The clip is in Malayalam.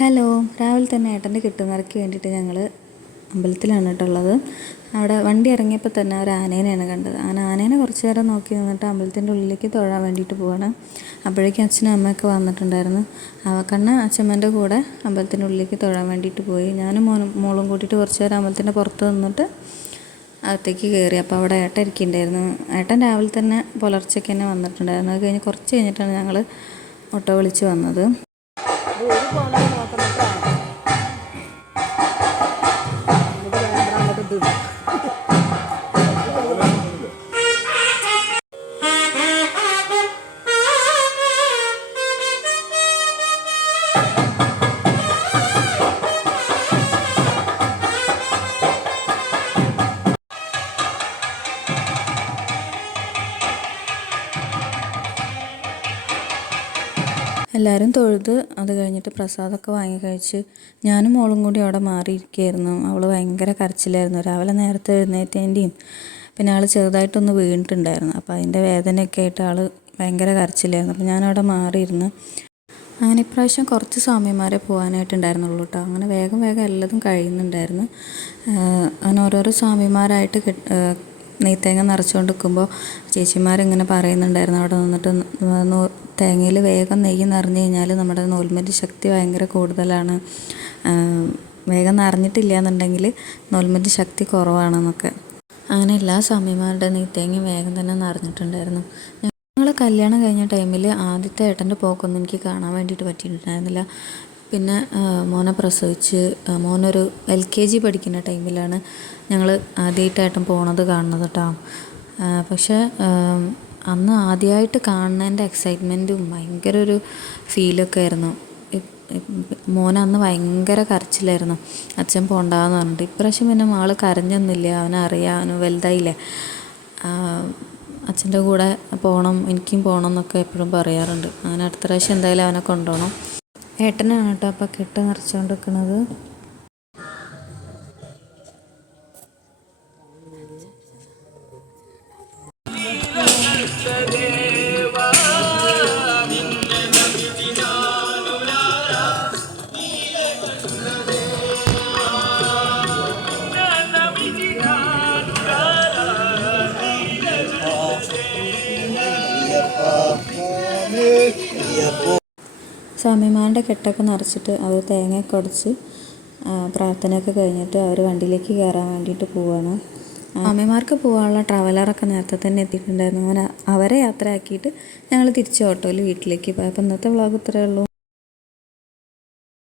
ഹലോ രാവിലെ തന്നെ ഏട്ടന്റെ കിട്ടുന്നവർക്ക് വേണ്ടിയിട്ട് ഞങ്ങൾ അമ്പലത്തിലാണ് കേട്ടുള്ളത് അവിടെ വണ്ടി ഇറങ്ങിയപ്പോൾ തന്നെ ഒരു ആനേനെയാണ് കണ്ടത്. ആന ആനേനെ കുറച്ച് നേരം നോക്കി നിന്നിട്ട് അമ്പലത്തിന്റെ ഉള്ളിലേക്ക് തൊഴാൻ വേണ്ടിയിട്ട് പോവാണ്. അപ്പോഴേക്കും അച്ഛനും അമ്മയൊക്കെ വന്നിട്ടുണ്ടായിരുന്നു. അവക്കണ്ണ അച്ഛമ്മേന്റെ കൂടെ അമ്പലത്തിന്റെ ഉള്ളിലേക്ക് തൊഴാൻ വേണ്ടിയിട്ട് പോയി. ഞാനും മോനും മോളും കൂട്ടിയിട്ട് കുറച്ച് നേരം അമ്പലത്തിന്റെ പുറത്ത് നിന്നിട്ട് അകത്തേക്ക് കയറി. അപ്പോൾ അവിടെ ഏട്ടൻ ഇരിക്കുന്നുണ്ടായിരുന്നു ഏട്ടൻ രാവിലെ തന്നെ പുലർച്ചയ്ക്ക് തന്നെ വന്നിട്ടുണ്ടായിരുന്നു. അത് കഴിഞ്ഞ് കുറച്ച് കഴിഞ്ഞിട്ടാണ് ഞങ്ങൾ ഓട്ടോ വിളിച്ച് വന്നത്. ഒരു കോണം നോക്കണട്ടോ എല്ലാവരും തൊഴുത് അത് കഴിഞ്ഞിട്ട് പ്രസാദമൊക്കെ വാങ്ങി കഴിച്ച് ഞാനും മോളും കൂടി അവിടെ മാറിയിരിക്കുകയായിരുന്നു. അവൾ ഭയങ്കര കരച്ചിലായിരുന്നു. രാവിലെ നേരത്തെ എഴുന്നേറ്റേന്റെയും പിന്നെ ആൾ ചെറുതായിട്ടൊന്ന് വീണിട്ടുണ്ടായിരുന്നു. അപ്പോൾ അതിന്റെ വേദനയൊക്കെ ആയിട്ട് ആൾ ഭയങ്കര കരച്ചിലായിരുന്നു. അപ്പോൾ ഞാനവിടെ മാറിയിരുന്നു. അങ്ങനെ ഇപ്രാവശ്യം കുറച്ച് സ്വാമിമാരെ പോകാനായിട്ടുണ്ടായിരുന്നുള്ളൂ കേട്ടോ അങ്ങനെ വേഗം വേഗം എല്ലാതും കഴിയുന്നുണ്ടായിരുന്നു. അങ്ങനെ ഓരോരോ സ്വാമിമാരായിട്ട് നെയ്ത്തേങ്ങ നിറച്ചുകൊണ്ട് നിൽക്കുമ്പോൾ ചേച്ചിമാരിങ്ങനെ പറയുന്നുണ്ടായിരുന്നു. അവിടെ നിന്നിട്ട് തേങ്ങയിൽ വേഗം നെയ്യ് നിറഞ്ഞു കഴിഞ്ഞാൽ നമ്മുടെ നൂൽമരി ശക്തി ഭയങ്കര കൂടുതലാണ്. വേഗം നിറഞ്ഞിട്ടില്ല എന്നുണ്ടെങ്കിൽ നൂൽമരി ശക്തി കുറവാണെന്നൊക്കെ. അങ്ങനെ എല്ലാ സ്വാമിമാരുടെ നെയ്ത്തേങ്ങയും വേഗം തന്നെ നിറഞ്ഞിട്ടുണ്ടായിരുന്നു. ഞങ്ങൾ കല്യാണം കഴിഞ്ഞ ടൈമിൽ ആദ്യത്തെ ഏട്ടന്റെ പോക്കൊന്നും എനിക്ക് കാണാൻ വേണ്ടിയിട്ട് പറ്റിയിട്ടുണ്ടായിരുന്നില്ല. പിന്നെ മോനെ പ്രസവിച്ച് മോനൊരു എൽ കെ ജി പഠിക്കുന്ന ടൈമിലാണ് ഞങ്ങൾ ആദ്യമായിട്ടായിട്ടും പോണത് കാണുന്നത് കേട്ടോ പക്ഷേ അന്ന് ആദ്യമായിട്ട് കാണുന്നതിന്റെ എക്സൈറ്റ്മെന്റും ഭയങ്കര ഒരു ഫീലൊക്കെ ആയിരുന്നു. മോൻ അന്ന് ഭയങ്കര കരച്ചിലായിരുന്നു. അച്ഛൻ പോണ്ടാന്ന് പറഞ്ഞിട്ട്. ഇപ്രാവശ്യം പിന്നെ ആൾ കരഞ്ഞൊന്നുമില്ല. അവനറിയാം അവന് വലുതായില്ലേ. അച്ഛന്റെ കൂടെ പോകണം എനിക്കും പോകണം എന്നൊക്കെ എപ്പോഴും പറയാറുണ്ട്. അങ്ങനെ അടുത്ത പ്രാവശ്യം എന്തായാലും അവനെ കൊണ്ടുപോകണം ഏട്ടനാണ് കേട്ടോ അപ്പോൾ കെട്ട് നിറച്ചുകൊണ്ട് നിൽക്കുന്നത്. സ്വാമിമാരുടെ കെട്ടൊക്കെ നിറച്ചിട്ട് അവർ തേങ്ങയൊക്കെ ഉടച്ച് പ്രാർത്ഥനയൊക്കെ കഴിഞ്ഞിട്ട് അവർ വണ്ടിയിലേക്ക് കയറാൻ വേണ്ടിയിട്ട് പോവാണ്. സ്വാമിമാർക്ക് പോകാനുള്ള ട്രാവലറൊക്കെ നേരത്തെ തന്നെ എത്തിയിട്ടുണ്ടായിരുന്നു. അങ്ങനെ അവരെ യാത്രയാക്കിയിട്ട് ഞങ്ങൾ തിരിച്ച് ഓട്ടോയിൽ വീട്ടിലേക്ക് പോയി. അപ്പോൾ ഇന്നത്തെ വ്ളോഗ് ഇത്രയേ ഉള്ളൂ.